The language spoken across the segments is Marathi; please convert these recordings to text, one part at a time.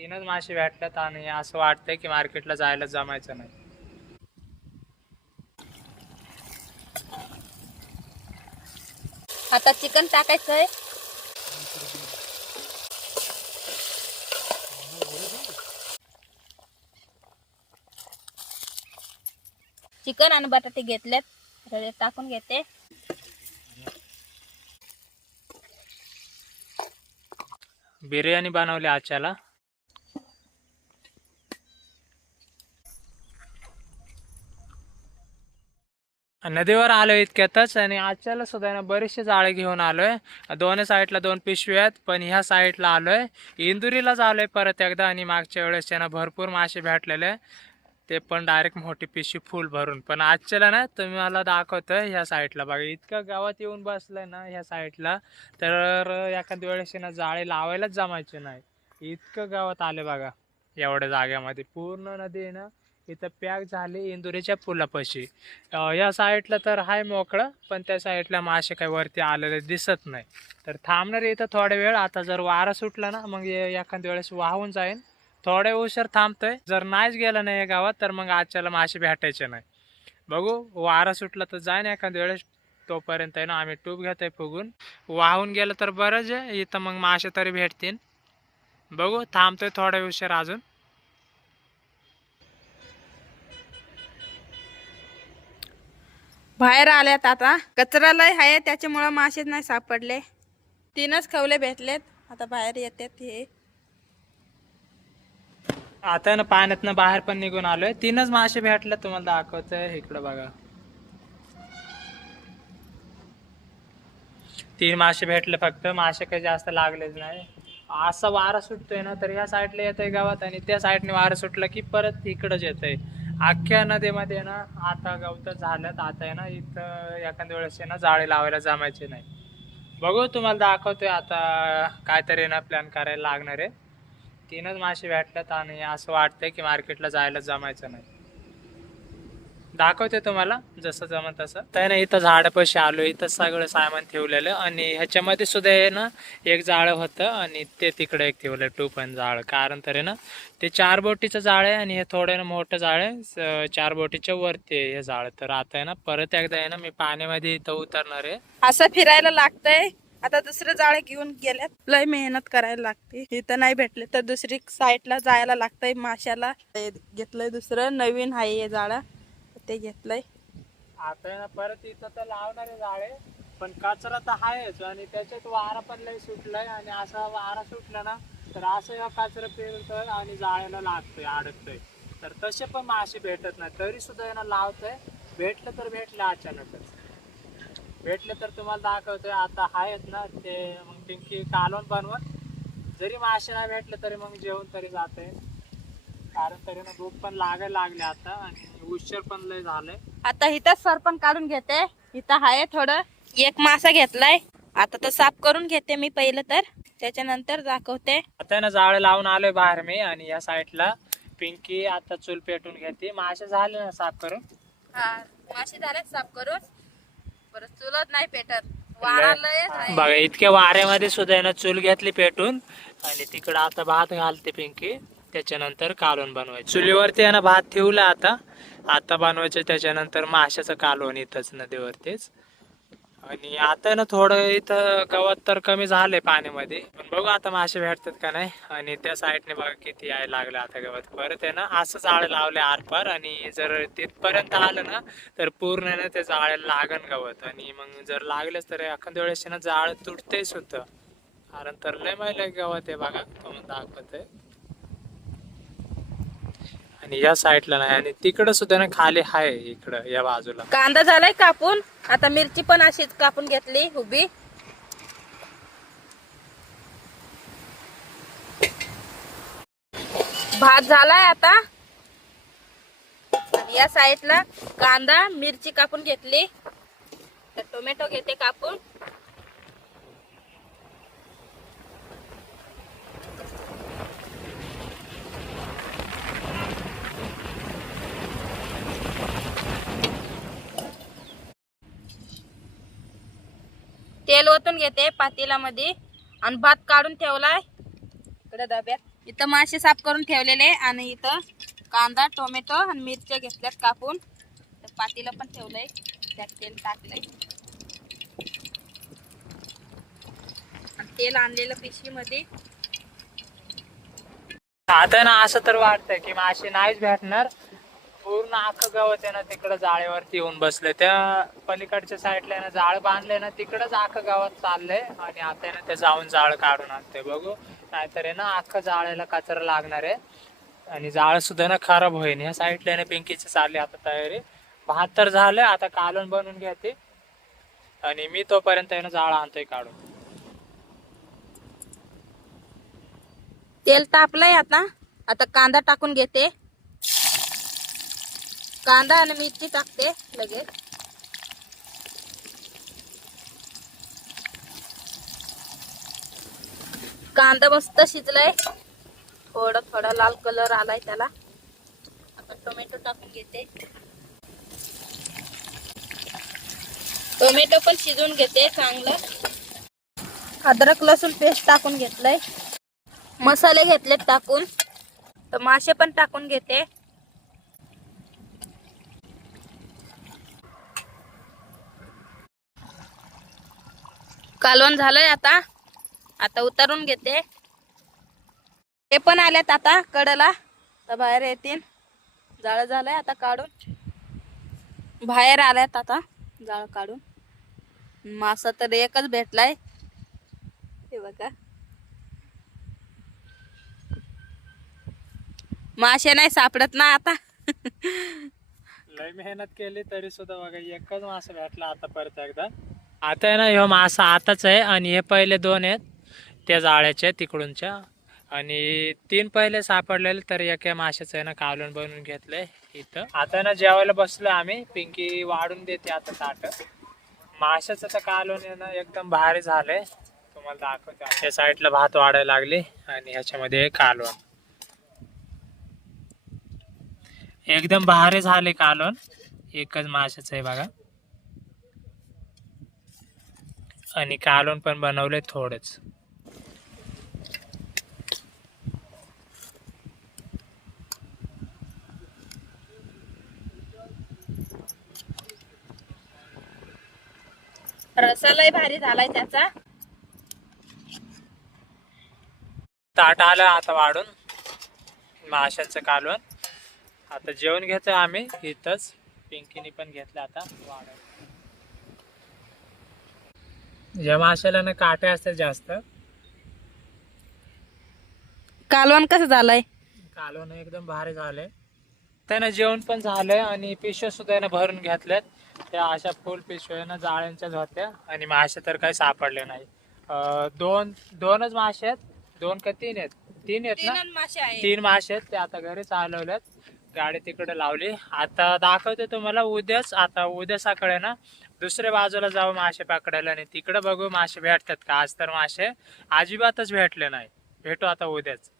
तीनच मासे भेटल्यात आणि असं वाटतंय की मार्केटला जायला जमायचं नाही. आता चिकन टाकायचंय. चिकन आणि बटाटे घेतलेत, त्याच्यात टाकून घेते. बिर्याणी बनवली आजच्याला. नदीवर आलोय इतक्यातच आणि आजच्याला सुद्धा ना बरेचसे जाळे घेऊन आलोय. दोन्ही साईडला 2 पिशव्या आहेत, पण ह्या साईडला आलोय. इंदुरीलाच आलोय परत एकदा आणि मागच्या वेळेस त्यांना भरपूर मासे भेटलेले, ते पण डायरेक्ट मोठी पिशवी फुल भरून. पण आजच्याला ना तुम्ही मला दाखवतोय ह्या साईडला बघा, इतकं गावात येऊन बसलंय ना ह्या साईडला, तर एखाद्या वेळेस ना जाळे लावायलाच जमायचे नाही. इतकं गावात आले बघा एवढ्या जाग्यामध्ये. पूर्ण नदी आहे ना इथं पॅक झाली इंदुरीच्या पुलापाशी. या साईडला तर हाय मोकळं, पण त्या साईडला मासे काही वरती आलेले दिसत नाही. तर थांबणार इथं थोडा वेळ. आता जर वारा सुटला ना मग एखाद्या वेळेस वाहून जाईन. थोड्या उशीर थांबतोय. जर नाहीच गेलं नाही गावात तर मग आजच्याला मासे भेटायचे नाही. बघू वारा सुटला तर जाईन एखाद्या वेळेस. तोपर्यंत आहे ना आम्ही टूब घेतोय फुगून. वाहून गेलं तर बरंच आहे, इथं मग मासे तरी भेटतील. बघू थांबतोय थोडा उशीर अजून. बाहेर आल्यात आता. कचरा लय आहे त्याच्यामुळे मासेच नाही सापडले. 3च खवले भेटलेत, आता बाहेर येतात हे. आता ना पाण्यातनं बाहेर पण निघून आलोय. 3च मासे भेटले तुम्हाला दाखवतोय. इकडं बघा 3 मासे भेटले फक्त. मासे काही जास्त लागलेच नाही. असा वारा सुटतोय ना तर ह्या साईडला येतंय गावात आणि त्या साईडने वारा सुटला की परत इकडंच येतंय. अख्ख्या नदीमध्ये ना आता गवत झाल्यात. आता आहे ना इथं एखाद्या वेळेस आहे ना जाळे लावायला जमायचे नाही. बघू तुम्हाला दाखवतोय आता. काहीतरी ना प्लॅन करायला लागणार आहे. 3च मासे भेटल्यात आणि असं वाटतंय की मार्केटला जायला जमायचं नाही. दाखवते तुम्हाला जसं जमत तसं. तर ना इथं झाडापाशी आलो. इथं सगळं सामान ठेवलेलं आणि ह्याच्यामध्ये सुद्धा आहे ना एक जाळं होतं आणि ते तिकडे एक ठेवलं 2 पण जाळं. कारण तर आहे ना ते 4 बोटीचं जाळं आहे आणि हे थोडं ना मोठं जाळं आहे. 4 बोटीच्या वरती आहे हे जाळं. तर आता आहे ना परत एकदा आहे ना मी पाण्यामध्ये इथं उतरणार आहे. असं फिरायला लागतंय. आता दुसरे जाळे घेऊन गेल्यात. लय मेहनत करायला लागते. इथं नाही भेटले तर दुसरी साईडला जायला लागतंय माशाला. घेतलंय दुसरं नवीन आहे हे जाळं, ते घेतलंय. आता आहे ना परत इथं तर लावणारे जाळे, पण कचरा तर आहेच आणि त्याच्यात वारा पण लय सुटलाय. आणि असा वारा सुटला ना तर असं या कचरा पेरतोय आणि जाळ्याला लागतोय, अडकतोय. तर तसे पण मासे भेटत नाही, तरी सुद्धा यांना लावतोय. भेटलं तर भेटलं अचानकच. भेटले तर तुम्हाला दाखवतोय. आता आहेत ना ते मग पिंकी कालवण बनवत. जरी मासे नाही भेटले तरी मग जेवण तरी जाते. कारण तरी ना भूक पण लागायला लागले आता आणि उशीर पण लय झालंय. आता इथं सरपण काढून घेते. इथं आहे थोडं. एक मासा घेतलाय. आता तो साफ करून घेते मी पहिलं, तर त्याच्यानंतर दाखवते. आता ना जाळ लावून आलोय बाहेर मी आणि या साईडला पिंकी आता चूल पेटून घेते. मासे झाले ना साफ करून. हा मासे झाले साफ करून. परत चुलत नाही पेटत, वारा लय आहे. बघा इतक्या वाऱ्यामध्ये सुद्धा आहे ना चूल घेतली पेटून आणि तिकडं आता भात घालते पिंकी. त्याच्यानंतर कालवण बनवायचं. चुलीवरती आहे ना भात ठेवला आता. आता बनवायचं त्याच्यानंतर माशाचं कालवण इथंच नदीवरतीच. आणि आता ना थोडं इथं गवत तर कमी झालंय पाण्यामध्ये, पण बघू आता मासे भेटतात का नाही. आणि त्या साईडने बघा किती यायला लागलं आता गवत. परत आहे ना असं जाळ लावले आरपार आणि जर तिथपर्यंत आलं ना तर पूर्ण आहे ना ते जाळ्याला लागन गवत. आणि मग जर लागलेच तर एखाद्या वेळेस ना जाळ तुटतेच होतं. कारण तर लय महिला गवत आहे बघा तुम्हाला दाखवतंय. आणि या साईडला नाही आणि तिकडं सुद्धा ना खाली आहे इकडं या बाजूला. कांदा झालाय कापून. आता मिरची पण अशीच कापून घेतली उभी. भात झालाय आता. या साईडला कांदा मिरची कापून घेतली. तर टोमॅटो घेते कापून. तेल ओतून घेते पातेल्यामध्ये आणि भात काढून ठेवलाय इकडे डब्यात. इथं मासे साफ करून ठेवलेले आणि इथं कांदा टोमॅटो आणि मिरच्या घेतल्यात कापून. तर पातीला पण ठेवलंय, त्यात तेल टाकलंय आणि तेल आणलेलं पिशवीमध्ये. आता ना असं तर वाटतंय की मासे नाहीच भेटणार. पूर्ण अख्खं गवत आहे ना तिकडं जाळेवरती येऊन बसले. त्या पलीकडच्या साईडला ना जाळ बांधले ना, तिकडंच अख्खं गावात चाललंय. आणि आता आहे ना ते जाऊन जाळ काढून आणते बघू, नाहीतर आहे ना अख्खं जाळ्याला कचरा लागणार आहे आणि जाळ सुद्धा ना खराब होईल. ह्या साईडला ना पिंकीची चालली आता तयारी. भात तर झालंय, आता कालवण बनवून घेते आणि मी तोपर्यंत आहे ना जाळ आणतोय काढून. तेल तापलंय आता. आता कांदा टाकून घेते. कांदा आणि मिरची टाकते लगेच. कांदा मस्त शिजलाय, थोडा थोडा लाल कलर आलाय त्याला. आता टोमॅटो टाकून घेते. टोमॅटो पण शिजवून घेते चांगलं. अद्रक लसूण पेस्ट टाकून घेतलंय. मसाले घेतलेत टाकून. तर मासे पण टाकून घेते. कालवण झालंय आता. आता उतरून घेते. ते पण आल्यात आता कडला, तर बाहेर येतील. जाळ झालंय आता काढून. बाहेर आल्यात आता जाळ काढून. मासा तर एकच भेटलाय, हे बघा. मासे नाही सापडत ना आता. लय मेहनत केली तरी सुद्धा बघा एकच मासा भेटला आता परत एकदा. आता आहे ना ह्यो मासा आताच आहे आणि हे पहिले दोन आहेत त्या जाळ्याच्या तिकडूनच्या, आणि 3 पहिले सापडलेले. तर एका माशाचं आहे ना कालवण बनवून घेतलंय इथं. आता ना जेवायला बसलो आम्ही. पिंकी वाढून देते आता ताट. माशाचं तर कालवण आहे ना एकदम भारी झालंय, तुम्हाला दाखवते. या साईडला भात वाढायला लागले आणि ह्याच्यामध्ये कालवण एकदम भारी झाले कालवण. एकच माशाचं आहे बघा, आणि कालवण पण बनवले थोडंच. रसालाही भारी झालाय त्याचा. ताट आलं आता वाढून माशांचं कालवण. आता जेवण घेतोय आम्ही इथंच. पिंकीने पण घेतलं आता वाढायला. या माशाला ना काटे असतात जास्त. कालवण कसं झालंय? कालवण एकदम भारी झालंय. त्यानं जेवण पण झालंय आणि पिशव्या सुद्धा यानं भरून घेतल्यात. त्या अशा फुल पिशव्या ना जाळ्यांच्याच होत्या आणि मासे तर काही सापडले नाही. दोनच मासे आहेत. 2 का 3 आहेत? 3 आहेत ना. मासे आहे. 3 मासे आहेत. ते आता घरी चालवल्यात. गाडी तिकडे लावली. आता दाखवते तुम्हाला उद्याच. आता उद्या सकाळी ना दुसऱ्या बाजूला जाऊ मासे पकडायला आणि तिकडे बघू मासे भेटतात का. आज तर मासे अजिबातच भेटले नाही. भेटू आता उद्याच.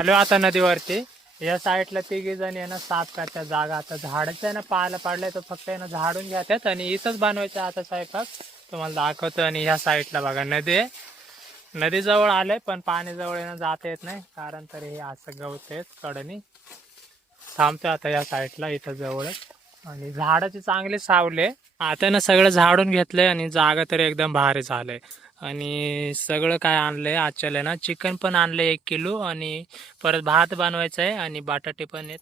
आलो आता नदीवरती. या साईडला 3 जणी आहे ना साफ करतात जागा. आता झाडाचं आहे ना पाहायला पाडलंय, तर फक्त आहे ना झाडून घेतात आणि इथंच बनवायचं आता स्वयंपाक. तुम्हाला दाखवतो. आणि ह्या साईडला बघा नदी आहे. नदीजवळ आलंय पण पाणीजवळ येणं जाता येत नाही, कारण तर हे असं गवत आहेत कडनी. थांबतो आता या साईडला इथं जवळच. आणि झाडाची चांगली सावले. आता ना सगळं झाडून घेतलंय आणि जागा तर एकदम भारी झालंय. आणि सगळं काय आणलंय आजच्याला ना, चिकन पण आणलंय 1 किलो आणि परत भात बनवायचा आहे आणि बटाटे पण आहेत.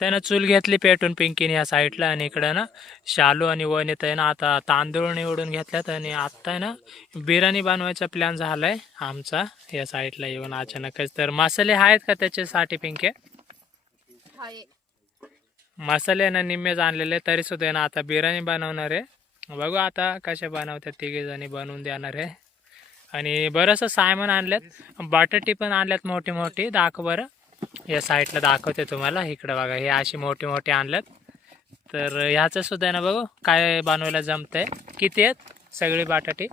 त्यानं चूल घेतली पेटून पिंकीने या साईडला. आणि इकडं ना शालू आणि वनित आहे ना आता तांदूळ निवडून घेतल्यात. आणि आत्ता आहे ना बिर्याणी बनवायचा प्लॅन झालाय आमचा या साईडला येऊन अचानकच. तर मसाले आहेत का त्याच्यासाठी पिंके? मसाले ना निम्मेच आणलेले, तरी सुद्धा ना आता बिर्याणी बनवणार आहे. बघू आता कशा बनवतात. 3 जणी बनवून देणार आहे. आणि बरंचसं सामान आणल्यात. बटाटी पण आणल्यात मोठी मोठी. दाखव बरं. या साईडला दाखवते तुम्हाला. इकडं बघा हे अशी मोठी मोठी आणल्यात. तर ह्याचं सुद्धा ना बघू काय बनवायला जमतंय. किती आहेत सगळी बटाटी?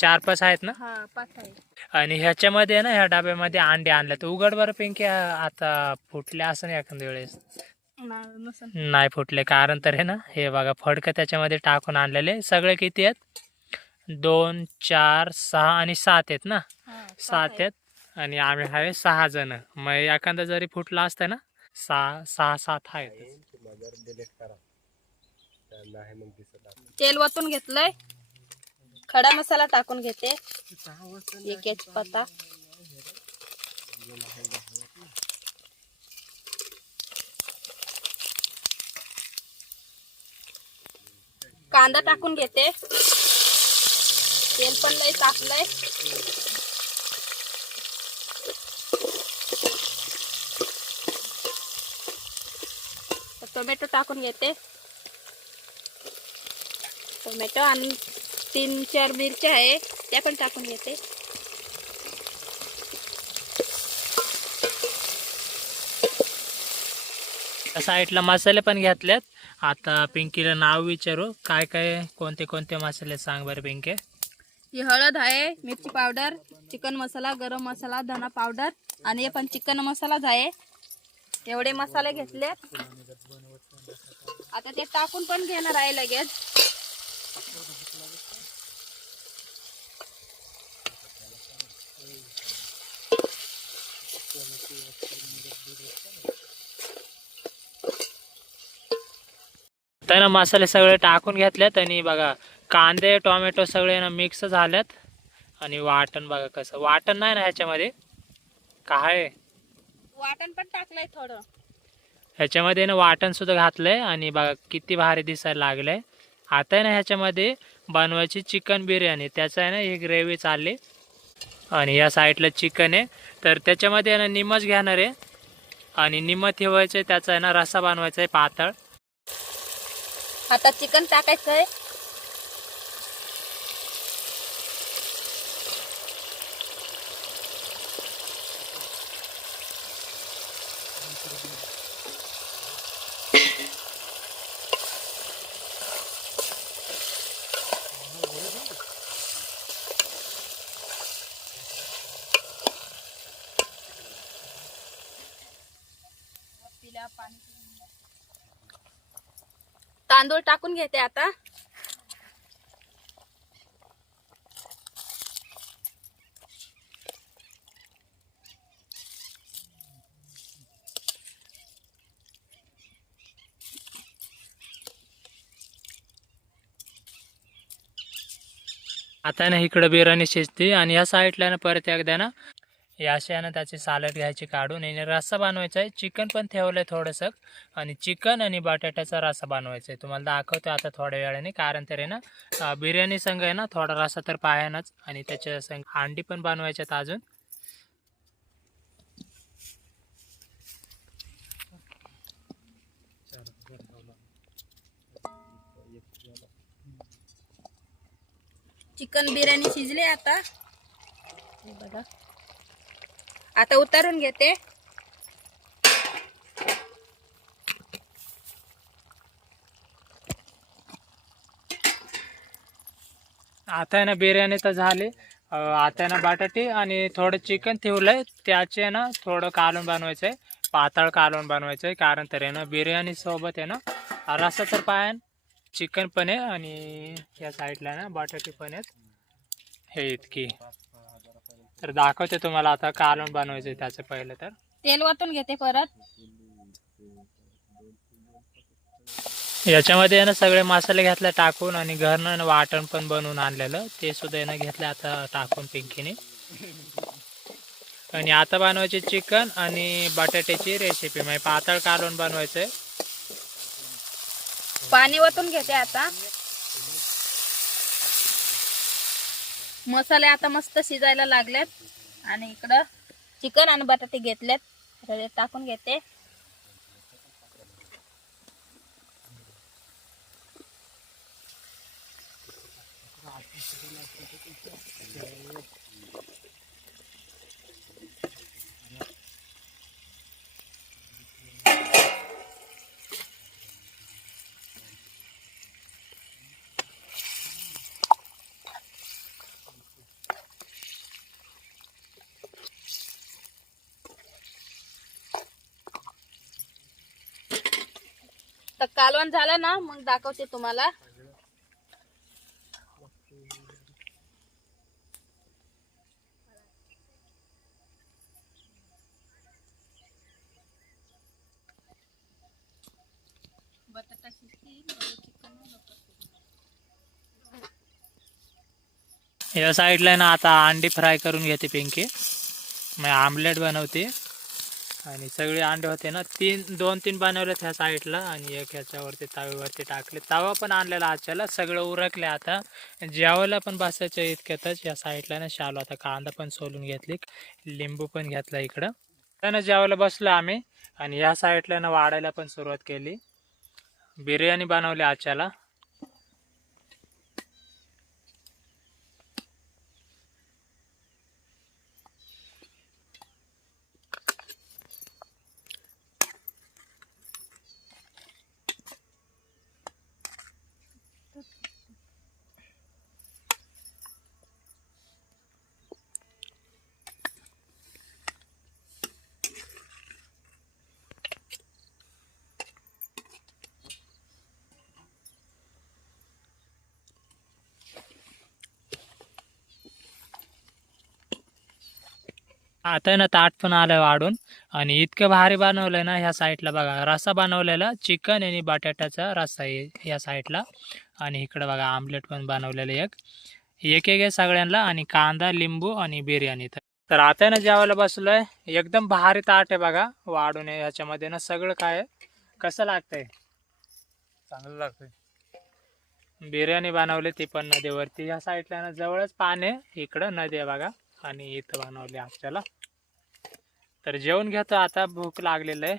4-5 आहेत ना. हा 5 आहे. आणि ह्याच्यामध्ये ना ह्या डब्यामध्ये अंडे आणले तर उघड बरं पिंकी, आता फुटले असं नाही एखाद्या वेळेस. नसन. नाही फुटले, कारण तर आहे ना हे बघा फडकं त्याच्यामध्ये टाकून आणलेले. सगळे किती आहेत? 2 4 6 आणि 7 आहेत ना. 7 आहेत आणि आम्ही आहे 6 जण. मग एखादा जरी फुटला असतं ना 6-7 आहेत. तेल वतून घेतलंय, खडा मसाला टाकून घेते, एक तेजपत्ता, कांदा टाकून घेते, तेल पण लय तापलंय. टोमॅटो टाकून घेते, टोमॅटो आणि 3-4 मिरच्या आहे त्या पण टाकून घेते. साईडला मसाले पण घेतलेत. आता पिंकीला नाव विचारू, काय काय कोणते कोणते मसाले सांग बरं पिंकी. ही हळद आहे, मिरची पावडर, चिकन मसाला, गरम मसाला, धना पावडर आणि हे पण चिकन मसालाच आहे. एवढे मसाले घेतले. आता ते टाकून पण घेणार आहे लगेच. तर ना मसाले सगळे टाकून घेतलेत आणि बघा कांदे टोमॅटो सगळे ना मिक्स झालेत. आणि वाटण बघा कसं, वाटण नाही ना ह्याच्यामध्ये काय, वाटण पण टाकलंय थोडं. ह्याच्यामध्ये ना वाटण सुद्धा घातलंय आणि बघा किती भारी दिसायला लागलंय. आता आहे ना ह्याच्यामध्ये बनवायची चिकन बिर्याणी, त्याचं आहे ना ही ग्रेव्ही चालली. आणि या साईडला चिकन आहे, तर त्याच्यामध्ये आहे ना निमच घेणार आहे आणि निम ठेवायचं आहे. त्याचा आहे ना रस्सा बनवायचा आहे पातळ. आता चिकन टाकायचंय. तांदूळ टाकून घेते आता. आता ना इकडं बिर्याणी शिजते आणि या साईडला ना परत एकदा ना या अशा ना त्याची सालड घ्यायची काढून आणि रस्सा बनवायचा आहे. चिकन पण ठेवलं आहे थोडंसं आणि चिकन आणि बटाट्याचा रस्सा बनवायचा आहे. तुम्हाला दाखवतो आता थोड्या वेळाने, कारण तर आहे ना बिर्याणी संग आहे ना थोडा रस्सा तर पाहायनाच आणि त्याच्या संग अंडी पण बनवायच्यात अजून. चिकन बिर्याणी शिजली आता. हे बघा, आता उतारून घेते. आता आहे ना बिर्याणी तर झाली. आता आहे ना बटाटे आणि थोडं चिकन ठेवलंय, त्याचे ना थोडं कालवण बनवायचं आहे, पातळ कालवण बनवायचं आहे. कारण तर आहे ना बिर्याणी सोबत आहे ना रस्सा तर पायन, चिकन पण आहे आणि या साईडला ना बटाटे पण आहेत. हे इतकी तर दाखवते तुम्हाला. आता कालवण बनवायचं आहे त्याचं पहिलं तर तेल वाटून घेते परत. याच्यामध्ये ना सगळे मसाले घेतले टाकून आणि घरनं वाटण पण बनवून आणलेलं ते सुद्धा ना घेतलं आता टाकून पिंकीने. आणि आता बनवायचे चिकन आणि बटाट्याची रेसिपी, म्हणजे पातळ कालवण बनवायचंय. पाणी वतून घेते आता. मसाले आता मस्त शिजायला लागलेत आणि इकडं चिकन आणि बटाटे घेतलेत, त्याच्यात टाकून घेते. तर कालवण झालं ना मग दाखवते तुम्हाला. या साईडला ना आता अंडी फ्राय करून घेते पिंकी, मग आमलेट बनवते. आणि सगळे अंडे होते ना 2-3 बनवलेत ह्या साईडला आणि एक ह्याच्यावरती तव्यावरती टाकले. तवा पण आणलेला आजच्याला, सगळं उरकले. आता जेवायला पण बसायचं इतक्यातच या साईडला ना शालो आता कांदा पण सोलून घेतली, लिंबू पण घेतला इकडं. त्यानं जेवायला बसलो आम्ही आणि या साईडला ना वाढायला पण सुरुवात केली. बिर्याणी बनवली आजच्याला. आता ना ताट पण आलं वाढून आणि इतकं भारी बनवलंय ना. ह्या साईडला बघा रस्सा बनवलेला, चिकन आणि बटाट्याचा रस्सा आहे ह्या साईडला. आणि इकडं बघा आमलेट पण बनवलेलं एक एक एक आहे सगळ्यांना, आणि कांदा लिंबू आणि बिर्याणी. तर आता ना जेवायला बसलोय. एकदम भारी ताट आहे बघा वाढून आहे. ह्याच्यामध्ये ना सगळं काय आहे. कसं लागतंय? चांगलं लागतंय. बिर्याणी बनवली ती पण नदीवरती. ह्या साईडला ना जवळच पाणी आहे, इकडं नदी आहे बघा. आणि इथं बनवली आपल्याला. तर जेवण घेतो आता, भूक लागलेलं आहे.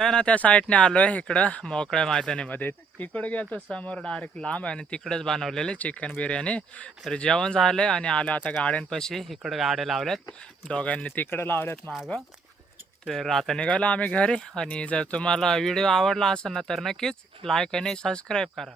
ना त्या साईडने आलोय इकडं मोकळ्या मैदानीमध्ये. तिकडे गेलो समोर डायरेक्ट लांब आणि तिकडेच बनवलेले चिकन बिर्याणी. तर जेवण झालंय आणि आलं आता गाड्यांपाशी. इकडं गाड्या लावल्यात, दोघांनी तिकडे लावल्यात मागं. तर आता निघालो आम्ही घरी. आणि जर तुम्हाला व्हिडिओ आवडला असेल ना तर नक्कीच लाईक आणि सबस्क्राईब करा.